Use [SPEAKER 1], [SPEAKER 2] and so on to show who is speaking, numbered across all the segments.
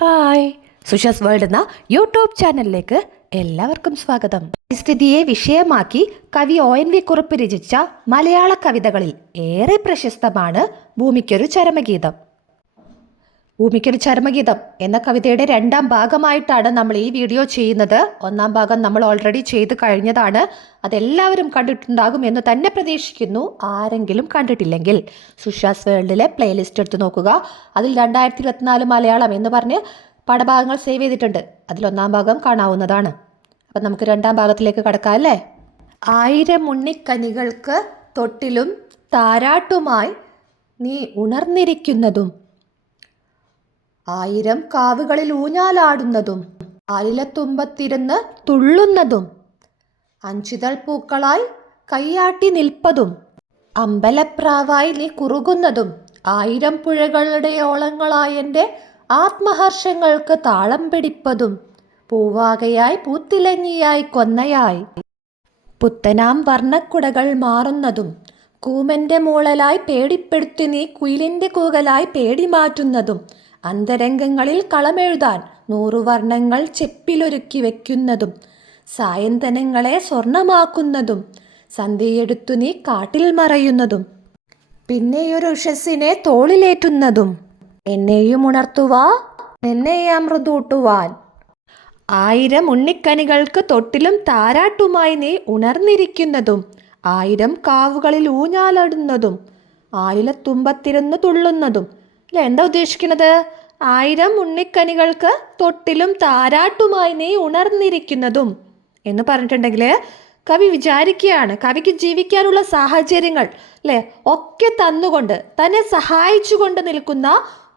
[SPEAKER 1] Hi. സുഷസ് world എന്ന YouTube ചാനലിലേക്ക് എല്ലാവർക്കും സ്വാഗതം. പരിസ്ഥിതിയെ വിഷയമാക്കി കവി ഒ എൻ വി കുറുപ്പ് രചിച്ച മലയാള കവിതകളിൽ ഏറെ പ്രശസ്തമാണ് ഭൂമിക്കൊരു ചരമഗീതം. ഭൂമിക്കൊരു ചരമഗീതം എന്ന കവിതയുടെ രണ്ടാം ഭാഗമായിട്ടാണ് നമ്മൾ ഈ വീഡിയോ ചെയ്യുന്നത്. ഒന്നാം ഭാഗം നമ്മൾ ഓൾറെഡി ചെയ്ത് കഴിഞ്ഞതാണ്. അതെല്ലാവരും കണ്ടിട്ടുണ്ടാകും എന്ന് തന്നെ പ്രതീക്ഷിക്കുന്നു. ആരെങ്കിലും കണ്ടിട്ടില്ലെങ്കിൽ സുഷാസ് വേൾഡിലെ പ്ലേലിസ്റ്റ് എടുത്ത് നോക്കുക. അതിൽ രണ്ടായിരത്തി ഇരുപത്തിനാല് മലയാളം എന്ന് പറഞ്ഞ് പാഠഭാഗങ്ങൾ സേവ് ചെയ്തിട്ടുണ്ട്. അതിൽ ഒന്നാം ഭാഗം കാണാവുന്നതാണ്. അപ്പം നമുക്ക് രണ്ടാം ഭാഗത്തിലേക്ക് കടക്കാം അല്ലേ? ആയിരം ഉണ്ണിക്കനികൾക്ക് തൊട്ടിലും താരാട്ടുമായി നീ ഉണർന്നിരിക്കുന്നതും ആയിരം കാവുകളിൽ ഊഞ്ഞാലാടുന്നതും ആലിലത്തുമ്പത്തിരുന്ന് തുള്ളുന്നതും അഞ്ചിതൾ പൂക്കളായി കയ്യാട്ടി നിൽപ്പതും അമ്പലപ്രാവായി നീ കുറുകുന്നതും ആയിരം പുഴകളുടെ ഓളങ്ങളായ എന്റെ ആത്മഹർഷങ്ങൾക്ക് താളം പിടിപ്പതും പൂവാകയായി പൂത്തിലങ്ങിയായി കൊന്നയായി. പുത്തനാം വർണക്കുടകൾ മാറുന്നതും കൂമന്റെ മൂളലായി പേടിപ്പെടുത്തി നീ കുയിലിന്റെ കൂകലായി പേടി മാറ്റുന്നതും അന്തരംഗങ്ങളിൽ കളമെഴുതാൻ നൂറുവർണങ്ങൾ ചെപ്പിലൊരുക്കി വയ്ക്കുന്നതും സായന്തനങ്ങളെ സ്വർണമാക്കുന്നതും സന്ധിയെടുത്തു നീ കാട്ടിൽ മറയുന്നതും പിന്നെയൊരു ഉഷസ്സിനെ തോളിലേറ്റുന്നതും എന്നെയും ഉണർത്തുവാ എന്നെ അമൃതൂട്ടുവാൻ. ആയിരം ഉണ്ണിക്കനികൾക്ക് തൊട്ടിലും താരാട്ടുമായി നീ ഉണർന്നിരിക്കുന്നതും ആയിരം കാവുകളിൽ ഊഞ്ഞാലാടുന്നതും ആയിലത്തുമ്പത്തിരുന്ന് തുള്ളുന്നതും അല്ല എന്താ ഉദ്ദേശിക്കുന്നത്? ആയിരം ഉണ്ണിക്കനികൾക്ക് തൊട്ടിലും താരാട്ടുമായി നീ ഉണർന്നിരിക്കുന്നതും എന്ന് പറഞ്ഞിട്ടുണ്ടെങ്കിൽ കവി വിചാരിക്കുകയാണ്. കവിക്ക് ജീവിക്കാനുള്ള സാഹചര്യങ്ങൾ അല്ലേ ഒക്കെ തന്നുകൊണ്ട് തന്നെ സഹായിച്ചുകൊണ്ട് നിൽക്കുന്ന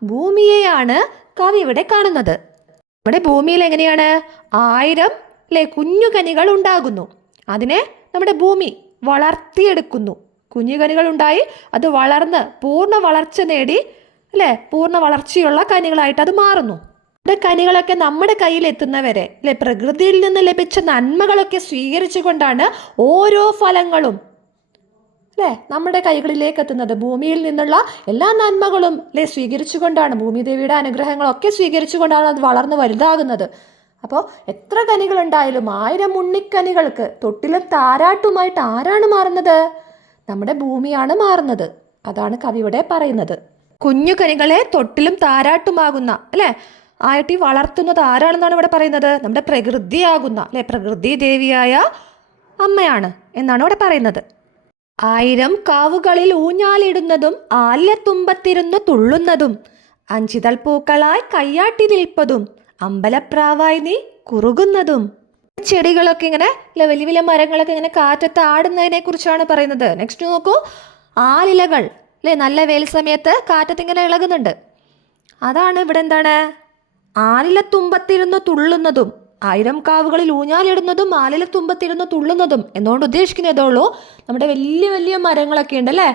[SPEAKER 1] ഭൂമിയെയാണ് കവി ഇവിടെ കാണുന്നത്. നമ്മുടെ ഭൂമിയിൽ എങ്ങനെയാണ്? ആയിരം അല്ലെ കുഞ്ഞുകനികൾ ഉണ്ടാകുന്നു. അതിനെ നമ്മുടെ ഭൂമി വളർത്തിയെടുക്കുന്നു. കുഞ്ഞുകനികൾ ഉണ്ടായി അത് വളർന്ന് പൂർണ വളർച്ച നേടി അല്ലേ? പൂർണ വളർച്ചയുള്ള കനികളായിട്ട് അത് മാറുന്നു. നമ്മുടെ കനികളൊക്കെ നമ്മുടെ കയ്യിൽ എത്തുന്നവരെ അല്ലെ? പ്രകൃതിയിൽ നിന്ന് ലഭിച്ച നന്മകളൊക്കെ സ്വീകരിച്ചുകൊണ്ടാണ് ഓരോ ഫലങ്ങളും അല്ലേ? നമ്മുടെ കൈകളിലേക്ക് എത്തുന്നത്. ഭൂമിയിൽ നിന്നുള്ള എല്ലാ നന്മകളും അല്ലേ? സ്വീകരിച്ചുകൊണ്ടാണ് ഭൂമിദേവിയുടെ അനുഗ്രഹങ്ങളൊക്കെ സ്വീകരിച്ചുകൊണ്ടാണ് അത് വളർന്ന് വലുതാകുന്നത്. അപ്പോൾ എത്ര കനികളുണ്ടായാലും ആയിരം ഉണ്ണിക്കനികൾക്ക് തൊട്ടിലും താരാട്ടുമായിട്ട് ആരാണ് മാറുന്നത്? നമ്മുടെ ഭൂമിയാണ് മാറുന്നത്. അതാണ് കവിയുടെ പറയുന്നത്. കുഞ്ഞു കനികളെ തൊട്ടിലും താരാട്ടുമാകുന്ന അല്ലേ? ആയിട്ട് വളർത്തുന്നത് ആരാണെന്നാണ് ഇവിടെ പറയുന്നത്? നമ്മുടെ പ്രകൃതിയാകുന്ന അല്ലെ? പ്രകൃതി ദേവിയായ അമ്മയാണ് എന്നാണ് ഇവിടെ പറയുന്നത്. ആയിരം കാവുകളിൽ ഊഞ്ഞാലിടുന്നതും ആല്യത്തുമ്പത്തിരുന്ന് തുള്ളുന്നതും അഞ്ചിതൾ പൂക്കളായി കയ്യാട്ടി നിൽപ്പതും അമ്പലപ്രാവായി നീ കുറുകുന്നതും. ചെടികളൊക്കെ ഇങ്ങനെ അല്ലെ? വലിയ വലിയ മരങ്ങളൊക്കെ ഇങ്ങനെ കാറ്റത്ത് ആടുന്നതിനെ കുറിച്ചാണ് പറയുന്നത്. നെക്സ്റ്റ് നോക്കൂ. ആലിലകൾ അല്ലേ? നല്ല വേൽ സമയത്ത് കാറ്റത്തിങ്ങനെ ഇളകുന്നുണ്ട്. അതാണ് ഇവിടെ എന്താണ്? ആലിലത്തുമ്പത്തിരുന്ന് തുള്ളുന്നതും ആയിരം കാവുകളിൽ ഊഞ്ഞാലിടുന്നതും ആലിലത്തുമ്പത്തിരുന്ന് തുള്ളുന്നതും എന്നുകൊണ്ട് ഉദ്ദേശിക്കുന്നതേ ഉള്ളൂ. നമ്മുടെ വലിയ വലിയ മരങ്ങളൊക്കെ ഉണ്ട് അല്ലേ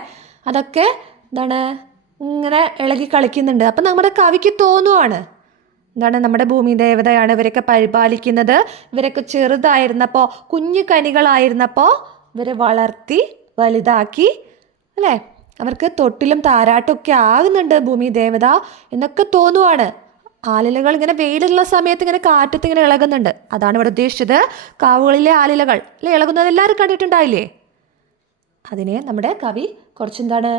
[SPEAKER 1] അതൊക്കെ എന്താണ്? ഇങ്ങനെ ഇളകി കളിക്കുന്നുണ്ട്. അപ്പം നമ്മുടെ കവിക്ക് തോന്നുവാണ്. എന്താണ് നമ്മുടെ ഭൂമി ദേവതയാണ് ഇവരൊക്കെ പരിപാലിക്കുന്നത്. ഇവരൊക്കെ ചെറുതായിരുന്നപ്പോൾ കുഞ്ഞു കനികളായിരുന്നപ്പോൾ ഇവരെ വളർത്തി വലുതാക്കി അല്ലേ? അവർക്ക് തൊട്ടിലും താരാട്ടൊക്കെ ആകുന്നുണ്ട് ഭൂമി ദേവത എന്നൊക്കെ തോന്നുവാണ്. ആലിലകൾ ഇങ്ങനെ വെയിലുള്ള സമയത്ത് ഇങ്ങനെ കാറ്റത്ത് ഇങ്ങനെ ഇളകുന്നുണ്ട്. അതാണ് ഇവിടെ ഉദ്ദേശിച്ചത്. കാവുകളിലെ ആലിലകൾ. അല്ലെ ഇളകുന്നത് എല്ലാവരും കണ്ടിട്ടുണ്ടായില്ലേ? അതിനെ നമ്മുടെ കവി കുറച്ചെന്താണ്?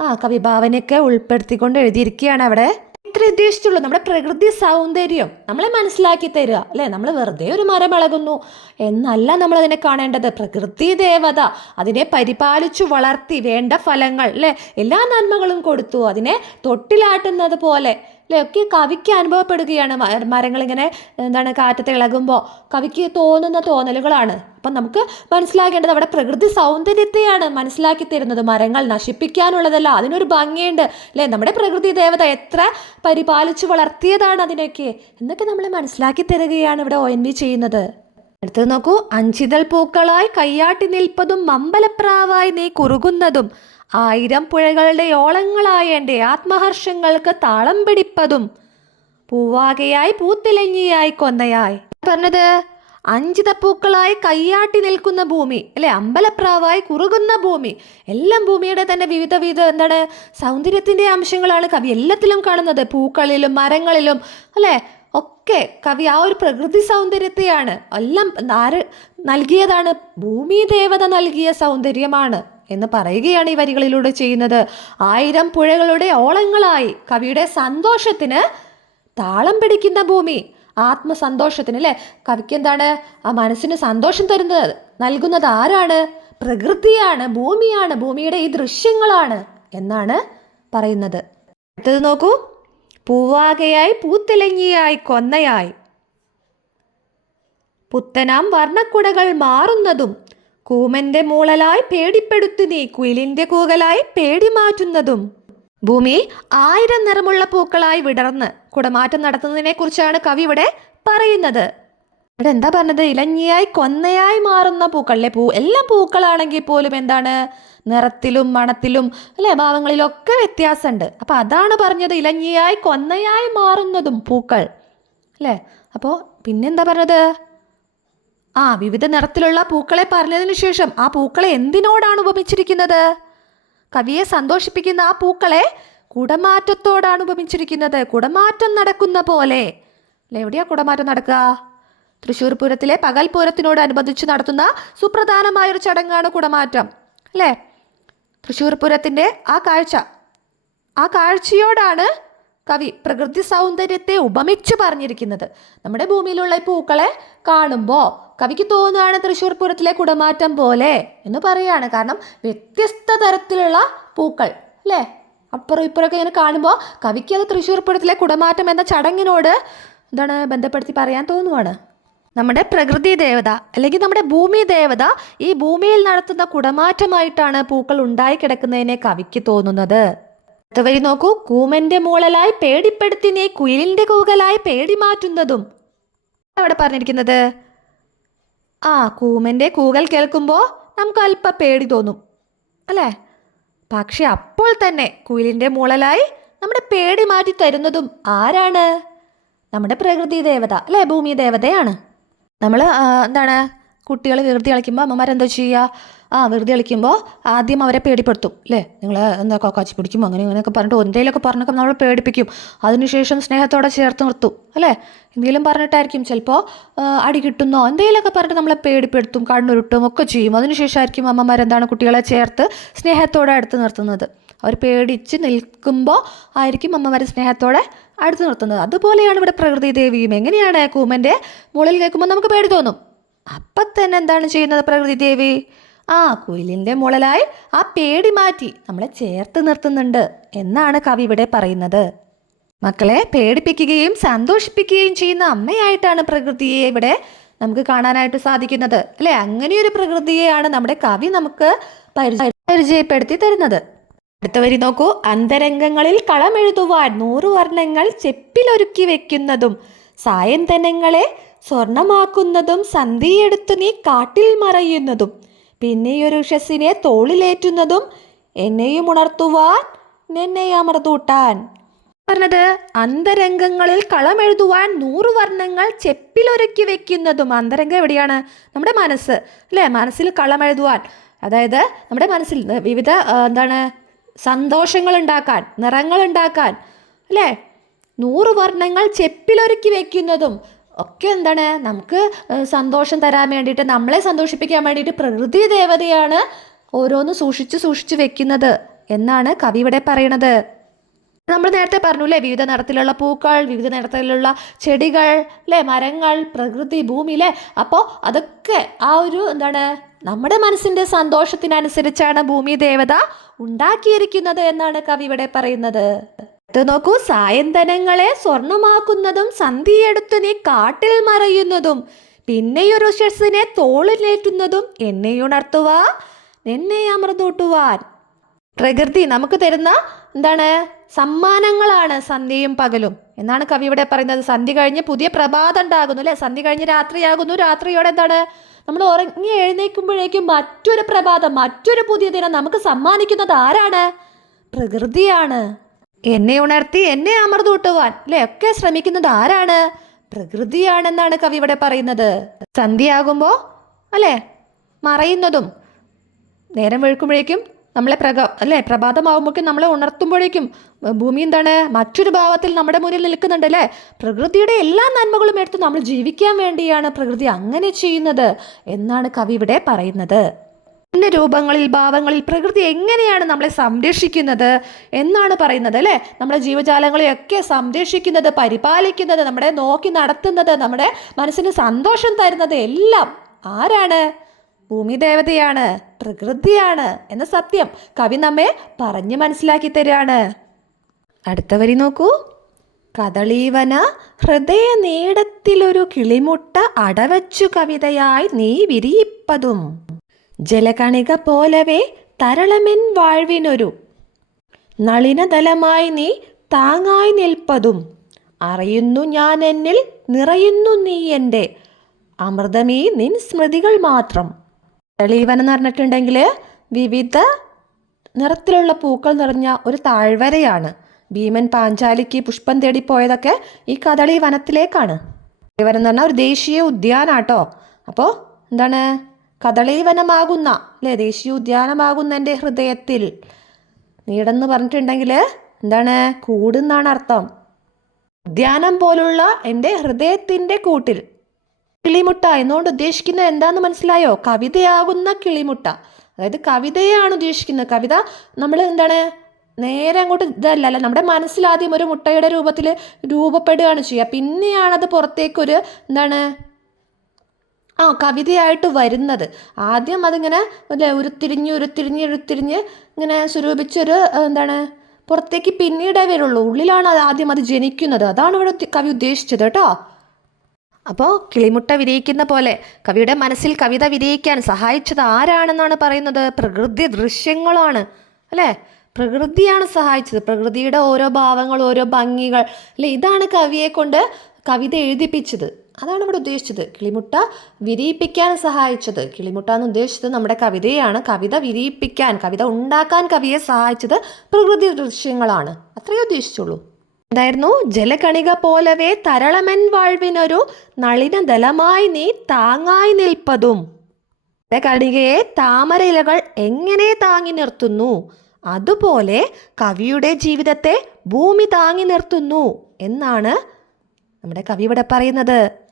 [SPEAKER 1] ആ കവി ഭാവനയൊക്കെ ഉൾപ്പെടുത്തിക്കൊണ്ട് എഴുതിയിരിക്കുകയാണ് അവിടെ. ഇത്ര ഉദ്ദേശിച്ചുള്ളൂ. നമ്മുടെ പ്രകൃതി സൗന്ദര്യം നമ്മളെ മനസ്സിലാക്കി തരിക. അല്ലേ? നമ്മൾ വെറുതെ ഒരു മരം വളകുന്നു എന്നല്ല നമ്മൾ അതിനെ കാണേണ്ടത്. പ്രകൃതി ദേവത അതിനെ പരിപാലിച്ചു വളർത്തി വേണ്ട ഫലങ്ങൾ അല്ലേ? എല്ലാ നന്മകളും കൊടുത്തു. അതിനെ തൊട്ടിലാട്ടുന്നത് പോലെ അല്ലേ ഒക്കെ കവിക്ക് അനുഭവപ്പെടുകയാണ് മരങ്ങളിങ്ങനെ എന്താണ് കാറ്റത്ത് ഇളകുമ്പോൾ കവിക്ക് തോന്നുന്ന തോന്നലുകളാണ്. അപ്പം നമുക്ക് മനസ്സിലാക്കേണ്ടത് അവിടെ പ്രകൃതി സൗന്ദര്യത്തെയാണ് മനസ്സിലാക്കി തരുന്നത്. മരങ്ങൾ നശിപ്പിക്കാനുള്ളതല്ല അതിനൊരു ഭംഗിയുണ്ട്. അല്ലേ നമ്മുടെ പ്രകൃതി ദേവത എത്ര പരിപാലിച്ചു വളർത്തിയതാണ് അതിനൊക്കെ എന്നൊക്കെ നമ്മളെ മനസ്സിലാക്കി തരികയാണ് ഇവിടെ ഒ എൻ വി ചെയ്യുന്നത്. അടുത്തത് നോക്കൂ. അഞ്ചിതൽ പൂക്കളായി കയ്യാട്ടി നിൽപ്പതും മമ്പലപ്രാവായി നീ കുറുകുന്നതും. ആയിരം പുഴകളുടെ ഓളങ്ങളായ എന്റെ ആത്മഹർഷങ്ങൾക്ക് താളം പിടിപ്പതും പൂവാകയായി പൂത്തിലഞ്ഞിയായി കൊന്നയായി. പറഞ്ഞത് അഞ്ചിതപ്പൂക്കളായി കയ്യാട്ടി നിൽക്കുന്ന ഭൂമി അല്ലെ അമ്പലപ്രാവായി കുറുകുന്ന ഭൂമി എല്ലാം ഭൂമിയുടെ തന്നെ വിവിധ വിവിധ എന്താണ് സൗന്ദര്യത്തിന്റെ അംശങ്ങളാണ് കവി എല്ലാത്തിലും കാണുന്നത്. പൂക്കളിലും മരങ്ങളിലും അല്ലേ ഒക്കെ കവി ആ ഒരു പ്രകൃതി സൗന്ദര്യത്തെയാണ്. എല്ലാം നൽകിയതാണ്? ഭൂമി ദേവത നൽകിയ സൗന്ദര്യമാണ്. എന്ന് പറയുകയാണ് ഈ വരികളിലൂടെ ചെയ്യുന്നത്. ആയിരം പുഴകളുടെ ഓളങ്ങളായി കവിയുടെ സന്തോഷത്തിന് താളം പിടിക്കുന്ന ഭൂമി. ആത്മസന്തോഷത്തിന് അല്ലേ കവിക്ക് എന്താണ്? ആ മനസ്സിന് സന്തോഷം തരുന്നത് നൽകുന്നത് ആരാണ്? പ്രകൃതിയാണ് ഭൂമിയാണ് ഭൂമിയുടെ ഈ ദൃശ്യങ്ങളാണ് എന്നാണ് പറയുന്നത്. അടുത്തത് നോക്കൂ. പൂവാകയായി പൂത്തിലങ്ങിയായി കൊന്നയായി. പുത്തനാം വർണക്കുടകൾ മാറുന്നതും കൂമന്റെ മൂളലായി പേടിപ്പെടുത്തു നീ കുയിലിന്റെ കൂകലായി പേടി മാറ്റുന്നതും. ഭൂമി ആയിരം നിറമുള്ള പൂക്കളായി വിടർന്ന് കുടമാറ്റം നടത്തുന്നതിനെ കുറിച്ചാണ് കവി ഇവിടെ പറയുന്നത്. ഇവിടെ എന്താ പറഞ്ഞത്? ഇലഞ്ഞിയായി കൊന്നയായി മാറുന്ന പൂക്കൾ അല്ലെ പൂ എല്ലാം പൂക്കളാണെങ്കിൽ പോലും എന്താണ്? നിറത്തിലും മണത്തിലും അല്ലെ? ഭാവങ്ങളിലൊക്കെ വ്യത്യാസമുണ്ട്. അപ്പൊ അതാണ് പറഞ്ഞത് ഇലഞ്ഞിയായി കൊന്നയായി മാറുന്നതും പൂക്കൾ. അല്ലേ? അപ്പോൾ പിന്നെന്താ പറഞ്ഞത്? ആ വിവിധ നിറത്തിലുള്ള പൂക്കളെ പറഞ്ഞതിനു ശേഷം ആ പൂക്കളെ എന്തിനോടാണ് ഉപമിച്ചിരിക്കുന്നത്? കവിയെ സന്തോഷിപ്പിക്കുന്ന ആ പൂക്കളെ കുടമാറ്റത്തോടാണ് ഉപമിച്ചിരിക്കുന്നത്. കുടമാറ്റം നടക്കുന്ന പോലെ. അല്ലെ എവിടെയാ കുടമാറ്റം നടക്കുക? തൃശ്ശൂർ പൂരത്തിലെ പകൽ പൂരത്തിനോടനുബന്ധിച്ച് നടത്തുന്ന സുപ്രധാനമായൊരു ചടങ്ങാണ് കുടമാറ്റം. അല്ലേ? തൃശ്ശൂർ പൂരത്തിന്റെ ആ കാഴ്ച. ആ കാഴ്ചയോടാണ് കവി പ്രകൃതി സൗന്ദര്യത്തെ ഉപമിച്ച് പറഞ്ഞിരിക്കുന്നത്. നമ്മുടെ ഭൂമിയിലുള്ള പൂക്കളെ കാണുമ്പോൾ കവിക്ക് തോന്നുകയാണ് തൃശ്ശൂർ പൂരത്തിലെ കുടമാറ്റം പോലെ എന്ന് പറയാണ് കാരണം വ്യത്യസ്ത തരത്തിലുള്ള പൂക്കൾ അല്ലേ? അപ്പുറം ഇപ്പുറമൊക്കെ ഇങ്ങനെ കാണുമ്പോൾ കവിക്ക് അത് തൃശ്ശൂർ പൂരത്തിലെ കുടമാറ്റം എന്ന ചടങ്ങിനോട് എന്താണ് ബന്ധപ്പെടുത്തി പറയാൻ തോന്നുവാണ്? നമ്മുടെ പ്രകൃതി ദേവത അല്ലെങ്കിൽ നമ്മുടെ ഭൂമി ദേവത ഈ ഭൂമിയിൽ നടത്തുന്ന കുടമാറ്റമായിട്ടാണ് പൂക്കൾ ഉണ്ടായി കിടക്കുന്നതിനെ കവിക്ക് തോന്നുന്നത്. വരി നോക്കൂ. കൂമന്റെ മൂളലായി പേടിപ്പെടുത്തി നീ കുയിലിന്റെ കൂകലായി പേടി മാറ്റുന്നതും അവിടെ പറഞ്ഞിരിക്കുന്നത്? ആ കൂമന്റെ കൂകൽ കേൾക്കുമ്പോൾ നമുക്ക് അല്പ പേടി തോന്നും അല്ലേ? പക്ഷെ അപ്പോൾ തന്നെ കുയിലിന്റെ മൂളലായി നമ്മുടെ പേടി മാറ്റി തരുന്നതും ആരാണ്? നമ്മുടെ പ്രകൃതി ദേവത അല്ലേ? ഭൂമി ദേവതയാണ്. നമ്മൾ എന്താണ് കുട്ടികൾ വികൃതി കളിക്കുമ്പോൾ അമ്മമാരെന്താ ചെയ്യുക ആ വെറുതെ കളിക്കുമ്പോൾ ആദ്യം അവരെ പേടിപ്പെടുത്തും അല്ലേ നിങ്ങൾ എന്താ കൊക്കാച്ചി പിടിക്കും അങ്ങനെ ഇങ്ങനെയൊക്കെ പറഞ്ഞിട്ട് എന്തെങ്കിലുമൊക്കെ പറഞ്ഞൊക്കെ നമ്മൾ പേടിപ്പിക്കും. അതിനുശേഷം സ്നേഹത്തോടെ ചേർത്ത് നിർത്തും അല്ലേ? എന്തെങ്കിലും പറഞ്ഞിട്ടായിരിക്കും. ചിലപ്പോൾ അടി കിട്ടുന്നോ എന്തെങ്കിലുമൊക്കെ പറഞ്ഞിട്ട് നമ്മളെ പേടിപ്പെടുത്തും കണ്ണുരുട്ടും ഒക്കെ ചെയ്യും. അതിനുശേഷമായിരിക്കും അമ്മമാരെന്താണ് കുട്ടികളെ ചേർത്ത് സ്നേഹത്തോടെ അടുത്ത് നിർത്തുന്നത്. അവർ പേടിച്ച് നിൽക്കുമ്പോൾ ആയിരിക്കും അമ്മമാരെ സ്നേഹത്തോടെ അടുത്ത് നിർത്തുന്നത്. അതുപോലെയാണ് ഇവിടെ പ്രകൃതി ദേവിയും. എങ്ങനെയാണ് കൂമന്റെ മുകളിൽ കേൾക്കുമ്പോൾ നമുക്ക് പേടി തോന്നും? അപ്പം തന്നെ എന്താണ് ചെയ്യുന്നത് പ്രകൃതി ദേവി? ആ കുയിലിന്റെ മുളലായി ആ പേടി മാറ്റി നമ്മളെ ചേർത്ത് നിർത്തുന്നുണ്ട് എന്നാണ് കവി ഇവിടെ പറയുന്നത്. മക്കളെ പേടിപ്പിക്കുകയും സന്തോഷിപ്പിക്കുകയും ചെയ്യുന്ന അമ്മയായിട്ടാണ് പ്രകൃതിയെ ഇവിടെ നമുക്ക് കാണാനായിട്ട് സാധിക്കുന്നത്. അല്ലെ? അങ്ങനെയൊരു പ്രകൃതിയെയാണ് നമ്മുടെ കവി നമുക്ക് പരിചയപ്പെടുത്തി തരുന്നത്. അടുത്ത വരി നോക്കൂ. അന്തരംഗങ്ങളിൽ കളമെഴുതുവാൻ നൂറു വർണങ്ങൾ ചെപ്പിലൊരുക്കി വെക്കുന്നതും സായന്തനങ്ങളെ സ്വർണമാക്കുന്നതും സന്ധിയെടുത്തു നീ കാട്ടിൽ മറയുന്നതും പിന്നെയൊരു ഉഷസ്സിനെ തോളിലേറ്റുന്നതും എന്നെയും ഉണർത്തുവാൻ നിന്നെ അമർത്തൂട്ടാൻ. പറഞ്ഞത് അന്തരംഗങ്ങളിൽ കളമെഴുതുവാൻ നൂറു വർണങ്ങൾ ചെപ്പിലൊരുക്കി വെക്കുന്നതും. അന്തരംഗം എവിടെയാണ്? നമ്മുടെ മനസ്സ് അല്ലേ? മനസ്സിൽ കളമെഴുതുവാൻ. അതായത് നമ്മുടെ മനസ്സിൽ വിവിധ എന്താണ് സന്തോഷങ്ങൾ ഉണ്ടാക്കാൻ നിറങ്ങൾ ഉണ്ടാക്കാൻ അല്ലേ? നൂറ് വർണങ്ങൾ ചെപ്പിലൊരുക്കി വെക്കുന്നതും ഒക്കെ എന്താണ്? നമുക്ക് സന്തോഷം തരാൻ വേണ്ടിയിട്ട് നമ്മളെ സന്തോഷിപ്പിക്കാൻ വേണ്ടിയിട്ട് പ്രകൃതി ദേവതയാണ് ഓരോന്ന് സൂക്ഷിച്ച് സൂക്ഷിച്ച് വെക്കുന്നത് എന്നാണ് കവി ഇവിടെ പറയണത്. നമ്മൾ നേരത്തെ പറഞ്ഞു അല്ലേ വിവിധ നിറത്തിലുള്ള പൂക്കൾ വിവിധ നിറത്തിലുള്ള ചെടികൾ അല്ലേ മരങ്ങൾ പ്രകൃതി ഭൂമി അല്ലേ? അപ്പോൾ അതൊക്കെ ആ ഒരു എന്താണ് നമ്മുടെ മനസ്സിന്റെ സന്തോഷത്തിനനുസരിച്ചാണ് ഭൂമി ദേവത ഉണ്ടാക്കിയിരിക്കുന്നത് എന്നാണ് കവി ഇവിടെ പറയുന്നത്. ഇത് നോക്കൂ സായന്തനങ്ങളെ സ്വർണമാക്കുന്നതും സന്ധിയെടുത്ത് നീ കാട്ടിൽ മറയുന്നതും പിന്നെയൊരു ഷെസിനെ തോളിലേറ്റുന്നതും എന്നെ ഉണർത്തുവാ എന്നെ അമൃതൂട്ടുവാൻ പ്രകൃതി നമുക്ക് തരുന്ന എന്താണ്? സമ്മാനങ്ങളാണ് സന്ധ്യയും പകലും. എന്നാണ് കവി ഇവിടെ പറയുന്നത്. സന്ധ്യ കഴിഞ്ഞ് പുതിയ പ്രഭാതം ഉണ്ടാകുന്നു അല്ലെ? സന്ധ്യ കഴിഞ്ഞ് രാത്രിയാകുന്നു. രാത്രിയോടെ എന്താണ്? നമ്മൾ ഉറങ്ങി എഴുന്നേൽക്കുമ്പോഴേക്കും മറ്റൊരു പ്രഭാതം മറ്റൊരു പുതിയ ദിനം നമുക്ക് സമ്മാനിക്കുന്നത് ആരാണ്? പ്രകൃതിയാണ്. എന്നെ ഉണർത്തി എന്നെ അമർന്നൂട്ടുവാൻ അല്ലെ ഒക്കെ ശ്രമിക്കുന്നത് ആരാണ്? പ്രകൃതിയാണെന്നാണ് കവി ഇവിടെ പറയുന്നത്. സന്ധ്യയാകുമ്പോൾ അല്ലേ? മറയുന്നതും നേരം വെളുക്കുമ്പോഴേക്കും നമ്മളെ പ്രക അല്ലേ? പ്രഭാതമാകുമ്പോഴേക്കും നമ്മളെ ഉണർത്തുമ്പോഴേക്കും ഭൂമി എന്താണ്? മറ്റൊരു ഭാവത്തിൽ നമ്മുടെ മുന്നിൽ നിൽക്കുന്നുണ്ട് അല്ലേ പ്രകൃതിയുടെ എല്ലാ നന്മകളും എടുത്ത് നമ്മൾ ജീവിക്കാൻ വേണ്ടിയാണ് പ്രകൃതി അങ്ങനെ ചെയ്യുന്നത് എന്നാണ് കവി ഇവിടെ പറയുന്നത്. ഇന്ന രൂപങ്ങളിൽ ഭാവങ്ങളിൽ പ്രകൃതി എങ്ങനെയാണ് നമ്മളെ സംരക്ഷിക്കുന്നത് എന്നാണ് പറയുന്നത് അല്ലേ? നമ്മുടെ ജീവജാലങ്ങളെയൊക്കെ സംരക്ഷിക്കുന്നത് പരിപാലിക്കുന്നത് നമ്മുടെ നോക്കി നടത്തുന്നത് നമ്മുടെ മനസ്സിന് സന്തോഷം തരുന്നത് എല്ലാം ആരാണ്? ഭൂമി ദേവതയാണ് പ്രകൃതിയാണ് എന്ന സത്യം കവി നമ്മെ പറഞ്ഞു മനസ്സിലാക്കി തരികയാണ് അടുത്ത വരി നോക്കൂ. കദളീവന ഹൃദയ നീടത്തിലൊരു കിളിമുട്ട അടവച്ചു കവിതയായി നീ വിരിയിപ്പതും. ജലകണിക പോലവേ തരളമെൻ വാഴ്വിനൊരു. നളിനതലമായി നീ താങ്ങായി നിൽപ്പതും. അറിയുന്നു ഞാൻ എന്നിൽ നിറയുന്നു നീ എന്റെ അമൃതമീ നിൻ സ്മൃതികൾ മാത്രം. തെളിവനം എന്ന് പറഞ്ഞിട്ടുണ്ടെങ്കിൽ വിവിധ നിറത്തിലുള്ള പൂക്കൾ നിറഞ്ഞ ഒരു താഴ്വരയാണ്. ഭീമൻ പാഞ്ചാലിക്ക് പുഷ്പം തേടി പോയതൊക്കെ ഈ കദളി വനത്തിലേക്കാണ്. തെളിവനം എന്ന് പറഞ്ഞാൽ ഒരു ദേശീയ ഉദ്യാനാട്ടോ. അപ്പോൾ എന്താണ്? കദളി അല്ലെ? ദേശീയ ഉദ്യാനമാകുന്ന എന്റെ ഹൃദയത്തിൽ. നീടെന്ന് പറഞ്ഞിട്ടുണ്ടെങ്കിൽ എന്താണ്? കൂടുന്നാണ് അർത്ഥം. ഉദ്യാനം പോലുള്ള എന്റെ ഹൃദയത്തിന്റെ കൂട്ടിൽ കിളിമുട്ട എന്നുകൊണ്ട് ഉദ്ദേശിക്കുന്നത് എന്താന്ന് മനസ്സിലായോ? കവിതയാകുന്ന കിളിമുട്ട. അതായത് കവിതയാണ് ഉദ്ദേശിക്കുന്നത്. കവിത നമ്മൾ എന്താണ്? നേരെ അങ്ങോട്ട് ഇതല്ല അല്ല നമ്മുടെ മനസ്സിൽ ആദ്യം ഒരു മുട്ടയുടെ രൂപത്തിൽ രൂപപ്പെടുകയാണ് ചെയ്യുക. പിന്നെയാണത് പുറത്തേക്കൊരു എന്താണ്? ആ കവിതയായിട്ട് വരുന്നത്. ആദ്യം അതിങ്ങനെ അല്ലേ ഉരുത്തിരിഞ്ഞ് ഉരുത്തിരിഞ്ഞ് ഉരുത്തിരിഞ്ഞ് ഇങ്ങനെ സ്വരൂപിച്ചൊരു എന്താണ് പുറത്തേക്ക് പിന്നീടേ വരുള്ളൂ. ഉള്ളിലാണ് അത് ആദ്യം അത് ജനിക്കുന്നത്. അതാണ് ഇവിടെ കവി ഉദ്ദേശിച്ചത് കേട്ടോ. അപ്പോൾ കിളിമുട്ട വിരിയിക്കുന്ന പോലെ കവിയുടെ മനസ്സിൽ കവിത വിരിയിക്കാൻ സഹായിച്ചത് ആരാണെന്നാണ് പറയുന്നത്? പ്രകൃതി ദൃശ്യങ്ങളാണ്. അല്ലേ? പ്രകൃതിയാണ് സഹായിച്ചത്. പ്രകൃതിയുടെ ഓരോ ഭാവങ്ങൾ ഓരോ ഭംഗികൾ. അല്ലേ? ഇതാണ് കവിയെ കൊണ്ട് കവിത എഴുതിപ്പിച്ചത്. അതാണ് ഇവിടെ ഉദ്ദേശിച്ചത്. കിളിമുട്ട വിരിയിപ്പിക്കാൻ സഹായിച്ചത്. കിളിമുട്ട എന്ന് ഉദ്ദേശിച്ചത് നമ്മുടെ കവിതയാണ്. കവിത വിരിയിപ്പിക്കാൻ കവിത ഉണ്ടാക്കാൻ കവിയെ സഹായിച്ചത് പ്രകൃതി ദൃശ്യങ്ങളാണ്. അത്രയേ ഉദ്ദേശിച്ചുള്ളൂ. എന്തായിരുന്നു? ജലകണിക പോലവേ തരളമൻ വാഴ്വിനൊരു നളിനദലമായി നീ താങ്ങായി നിൽപ്പതും. കണികയെ താമര ഇലകൾ എങ്ങനെ താങ്ങി നിർത്തുന്നു? അതുപോലെ കവിയുടെ ജീവിതത്തെ ഭൂമി താങ്ങി നിർത്തുന്നു എന്നാണ് നമ്മുടെ കവി ഇവിടെ പറയുന്നത്.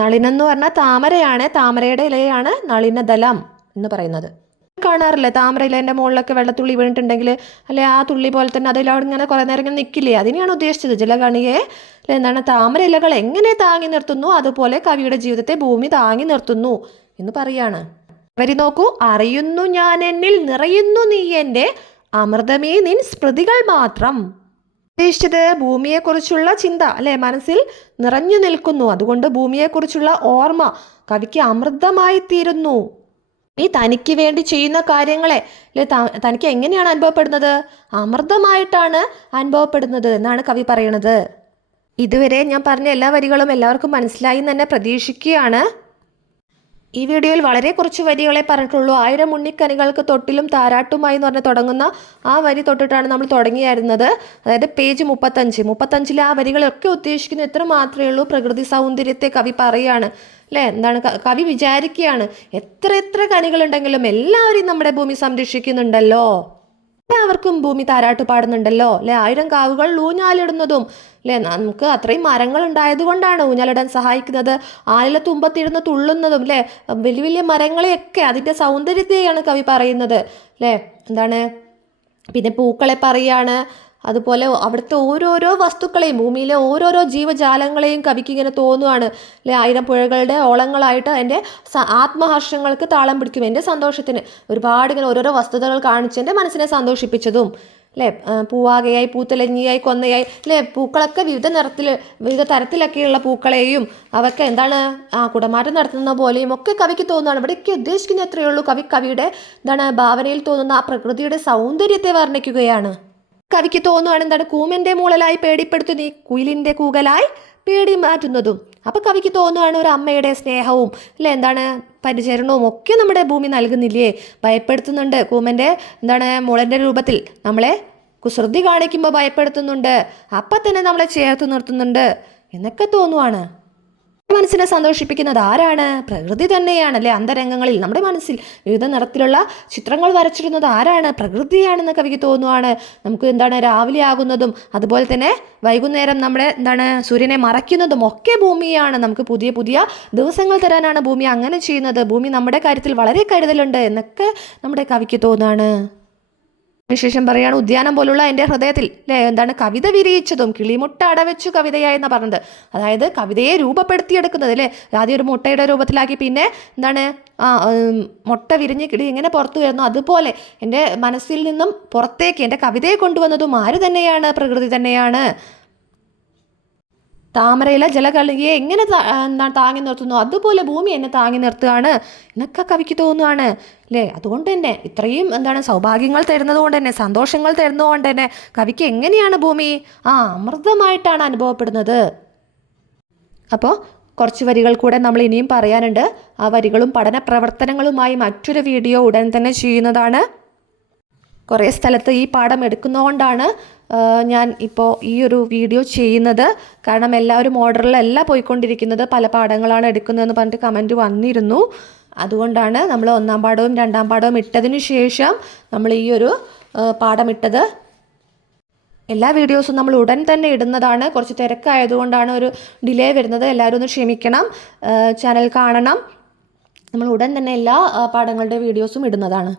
[SPEAKER 1] നളിനെന്ന് പറഞ്ഞാൽ താമരയാണ് താമരയുടെ ഇലയാണ് നളിനദലം എന്ന് പറയുന്നത്. കാണാറില്ലേ? താമര ഇലേന്റെ മുകളിലൊക്കെ വെള്ളത്തുള്ളി വീണിട്ടുണ്ടെങ്കിൽ അല്ലെ ആ തുള്ളി പോലെ തന്നെ അതിലവിടെ ഇങ്ങനെ കുറേ നേരം ഇങ്ങനെ നിൽക്കില്ലേ അതിനെയാണ് ഉദ്ദേശിച്ചത്. ജലകണികയെ അല്ലെ എന്താണ് താമര ഇലകൾ എങ്ങനെ താങ്ങി നിർത്തുന്നു? അതുപോലെ കവിയുടെ ജീവിതത്തെ ഭൂമി താങ്ങി നിർത്തുന്നു എന്ന് പറയാണ്. വരി നോക്കൂ. അറിയുന്നു ഞാൻ എന്നിൽ നിറയുന്നു നീ എന്റെ അമൃതമേ നിൻ സ്മൃതികൾ മാത്രം. ഉദ്ദേശിച്ചത് ഭൂമിയെക്കുറിച്ചുള്ള ചിന്ത അല്ലെ? മനസ്സിൽ നിറഞ്ഞു നിൽക്കുന്നു. അതുകൊണ്ട് ഭൂമിയെക്കുറിച്ചുള്ള ഓർമ്മ കവിക്ക് അമൃതമായി തീരുന്നു ഈ തനിക്ക് വേണ്ടി ചെയ്യുന്ന കാര്യങ്ങളെ അല്ലെ? തനിക്ക് എങ്ങനെയാണ് അനുഭവപ്പെടുന്നത്? അമൃതമായിട്ടാണ് അനുഭവപ്പെടുന്നത് എന്നാണ് കവി പറയുന്നത് ഇതുവരെ ഞാൻ പറഞ്ഞ എല്ലാ വരികളും എല്ലാവർക്കും മനസ്സിലായി എന്ന് തന്നെ പ്രതീക്ഷിക്കുകയാണ്. ഈ വീഡിയോയിൽ വളരെ കുറച്ച് വരികളെ പറഞ്ഞിട്ടുള്ളൂ. ആയിരം ഉണ്ണിക്കനികൾക്ക് തൊട്ടിലും താരാട്ടുമായി എന്ന് പറഞ്ഞ് തുടങ്ങുന്ന ആ വരി തൊട്ടിട്ടാണ് നമ്മൾ തുടങ്ങിയായിരുന്നത് അതായത് പേജ് മുപ്പത്തഞ്ച്. മുപ്പത്തഞ്ചിലെ ആ വരികളൊക്കെ ഉദ്ദേശിക്കുന്നത് എത്ര മാത്രമേ ഉള്ളൂ. പ്രകൃതി സൗന്ദര്യത്തെ കവി പറയുകയാണ്. അല്ലേ? എന്താണ് കവി വിചാരിക്കുകയാണ്. എത്ര എത്ര കനികളുണ്ടെങ്കിലും എല്ലാവരെയും നമ്മുടെ ഭൂമി സംരക്ഷിക്കുന്നുണ്ടല്ലോ. എല്ലാവർക്കും ഭൂമി താരാട്ട് പാടുന്നുണ്ടല്ലോ അല്ലെ ആയിരം കാവുകൾ ഊഞ്ഞാലിടുന്നതും അല്ലെ നമുക്ക് അത്രയും മരങ്ങൾ ഉണ്ടായത് കൊണ്ടാണ് ഊഞ്ഞാലിടാൻ സഹായിക്കുന്നത്. ആലില തുമ്പത്തിരുന്ന് തുള്ളുന്നതും അല്ലെ വലിയ വലിയ മരങ്ങളെയൊക്കെ അതിന്റെ സൗന്ദര്യത്തെയാണ് കവി പറയുന്നത് അല്ലേ എന്താണ്? പിന്നെ പൂക്കളെ പറയാണ് അതുപോലെ അവിടുത്തെ ഓരോരോ വസ്തുക്കളെയും ഭൂമിയിലെ ഓരോരോ ജീവജാലങ്ങളെയും കവിക്ക് ഇങ്ങനെ തോന്നുവാണ്. അല്ലെ ആയിരം പുഴകളുടെ ഓളങ്ങളായിട്ട് എന്റെ ആത്മഹർഷങ്ങൾക്ക് താളം പിടിക്കും എന്റെ സന്തോഷത്തിന്. ഒരുപാട് ഇങ്ങനെ ഓരോരോ വസ്തുതകൾ കാണിച്ച് എന്റെ മനസ്സിനെ സന്തോഷിപ്പിച്ചതും. അല്ലേ പൂവാകയായി പൂത്തലഞ്ഞിയായി കൊന്നയായി അല്ലേ പൂക്കളൊക്കെ വിവിധ നിറത്തിൽ വിവിധ തരത്തിലൊക്കെയുള്ള പൂക്കളെയും അവർക്ക് എന്താണ് ആ കുടമാറ്റം നടത്തുന്ന പോലെയും ഒക്കെ കവിക്ക് തോന്നുകയാണ് ഇവിടെയൊക്കെ ഉദ്ദേശിക്കുന്ന എത്രയേ ഉള്ളൂ. കവി കവിയുടെ എന്താണ് ഭാവനയിൽ തോന്നുന്ന ആ പ്രകൃതിയുടെ സൗന്ദര്യത്തെ വർണിക്കുകയാണ്. കവിക്ക് തോന്നുകയാണ് എന്താണ്? കൂമന്റെ മൂളലായി പേടിപ്പെടുത്തുന്ന കുയിലിന്റെ കൂകലായി പേടി മാറ്റുന്നതും. അപ്പോൾ കവിക്ക് തോന്നുകയാണ് ഒരു അമ്മയുടെ സ്നേഹവും അല്ലെ? എന്താണ്? പരിചരണവും ഒക്കെ നമ്മുടെ ഭൂമി നൽകുന്നില്ലേ? ഭയപ്പെടുത്തുന്നുണ്ട് കൂമന്റെ എന്താണ്? മുളന്റെ രൂപത്തിൽ നമ്മളെ കുസൃതി കാണിക്കുമ്പോൾ ഭയപ്പെടുത്തുന്നുണ്ട്. അപ്പം തന്നെ നമ്മളെ ചേർത്ത് നിർത്തുന്നുണ്ട്. എന്നൊക്കെ തോന്നുവാണ്. മനസ്സിനെ സന്തോഷിപ്പിക്കുന്നത് ആരാണ്? പ്രകൃതി തന്നെയാണ് അല്ലേ അന്തരംഗങ്ങളിൽ നമ്മുടെ മനസ്സിൽ വിവിധ നിറത്തിലുള്ള ചിത്രങ്ങൾ വരച്ചിരുന്നത് ആരാണ്? പ്രകൃതിയാണെന്ന് കവിക്ക് തോന്നുവാണ്. നമുക്ക് എന്താണ് രാവിലെ ആകുന്നതും അതുപോലെ തന്നെ വൈകുന്നേരം നമ്മുടെ എന്താണ് സൂര്യനെ മറയ്ക്കുന്നതും ഒക്കെ ഭൂമിയാണ്. നമുക്ക് പുതിയ പുതിയ ദിവസങ്ങൾ തരാനാണ് ഭൂമി അങ്ങനെ ചെയ്യുന്നത്. ഭൂമി നമ്മുടെ കാര്യത്തിൽ വളരെ കരുതലുണ്ട് എന്നൊക്കെ നമ്മുടെ കവിക്ക് തോന്നുകയാണ് വിശേഷം പറയാണ് ഉദ്യാനം പോലുള്ള എന്റെ ഹൃദയത്തിൽ അല്ലേ എന്താണ് കവിത വിരിയിച്ചതും കിളിമുട്ട അടവെച്ചു കവിതയായി എന്ന് പറഞ്ഞത്. അതായത് കവിതയെ രൂപപ്പെടുത്തിയെടുക്കുന്നത് അല്ലേ ആദ്യം ഒരു മുട്ടയുടെ രൂപത്തിലാക്കി പിന്നെ എന്താണ് ആ മുട്ട വിരിഞ്ഞ് കിളി ഇങ്ങനെ പുറത്തു വരുന്നു. അതുപോലെ എന്റെ മനസ്സിൽ നിന്നും പുറത്തേക്ക് എന്റെ കവിതയെ കൊണ്ടുവന്നതും ആര് തന്നെയാണ് പ്രകൃതി തന്നെയാണ്. താമരയിലെ ജലകളിയെ എങ്ങനെ എന്താണ് താങ്ങി നിർത്തുന്നു? അതുപോലെ ഭൂമി എന്നെ താങ്ങി നിർത്തുകയാണ്. എന്നൊക്കെ കവിക്ക് തോന്നുകയാണ്. അല്ലേ അതുകൊണ്ട് തന്നെ ഇത്രയും എന്താണ് സൗഭാഗ്യങ്ങൾ തരുന്നത് കൊണ്ട് തന്നെ സന്തോഷങ്ങൾ തരുന്നത് കൊണ്ട് തന്നെ കവിക്ക് എങ്ങനെയാണ് ഭൂമി? ആ അമൃതമായിട്ടാണ് അനുഭവപ്പെടുന്നത്. അപ്പോൾ കുറച്ച് വരികൾ കൂടെ നമ്മൾ ഇനിയും പറയാനുണ്ട്. ആ വരികളും പഠന പ്രവർത്തനങ്ങളുമായി മറ്റൊരു വീഡിയോ ഉടൻ തന്നെ ചെയ്യുന്നതാണ്. കുറേ സ്ഥലത്ത് ഈ പാഠം എടുക്കുന്നതുകൊണ്ടാണ് ഞാൻ ഇപ്പോൾ ഈ ഒരു വീഡിയോ ചെയ്യുന്നത് കാരണം എല്ലാവരും ഓർഡറിലല്ല പോയിക്കൊണ്ടിരിക്കുന്നത്. പല പാഠങ്ങളാണ് എടുക്കുന്നതെന്ന് പറഞ്ഞിട്ട് കമന്റ് വന്നിരുന്നു. അതുകൊണ്ടാണ് നമ്മൾ ഒന്നാം പാഠവും രണ്ടാം പാഠവും ഇട്ടതിന് ശേഷം നമ്മൾ ഈ ഒരു പാഠമിട്ടത്. എല്ലാ വീഡിയോസും നമ്മൾ ഉടൻ തന്നെ ഇടുന്നതാണ്. കുറച്ച് തിരക്കായതുകൊണ്ടാണ് ഒരു ഡിലേ വരുന്നത്. എല്ലാവരും ഒന്ന് ക്ഷമിക്കണം. ചാനൽ കാണണം. നമ്മൾ ഉടൻ തന്നെ എല്ലാ പാഠങ്ങളുടെ വീഡിയോസും ഇടുന്നതാണ്.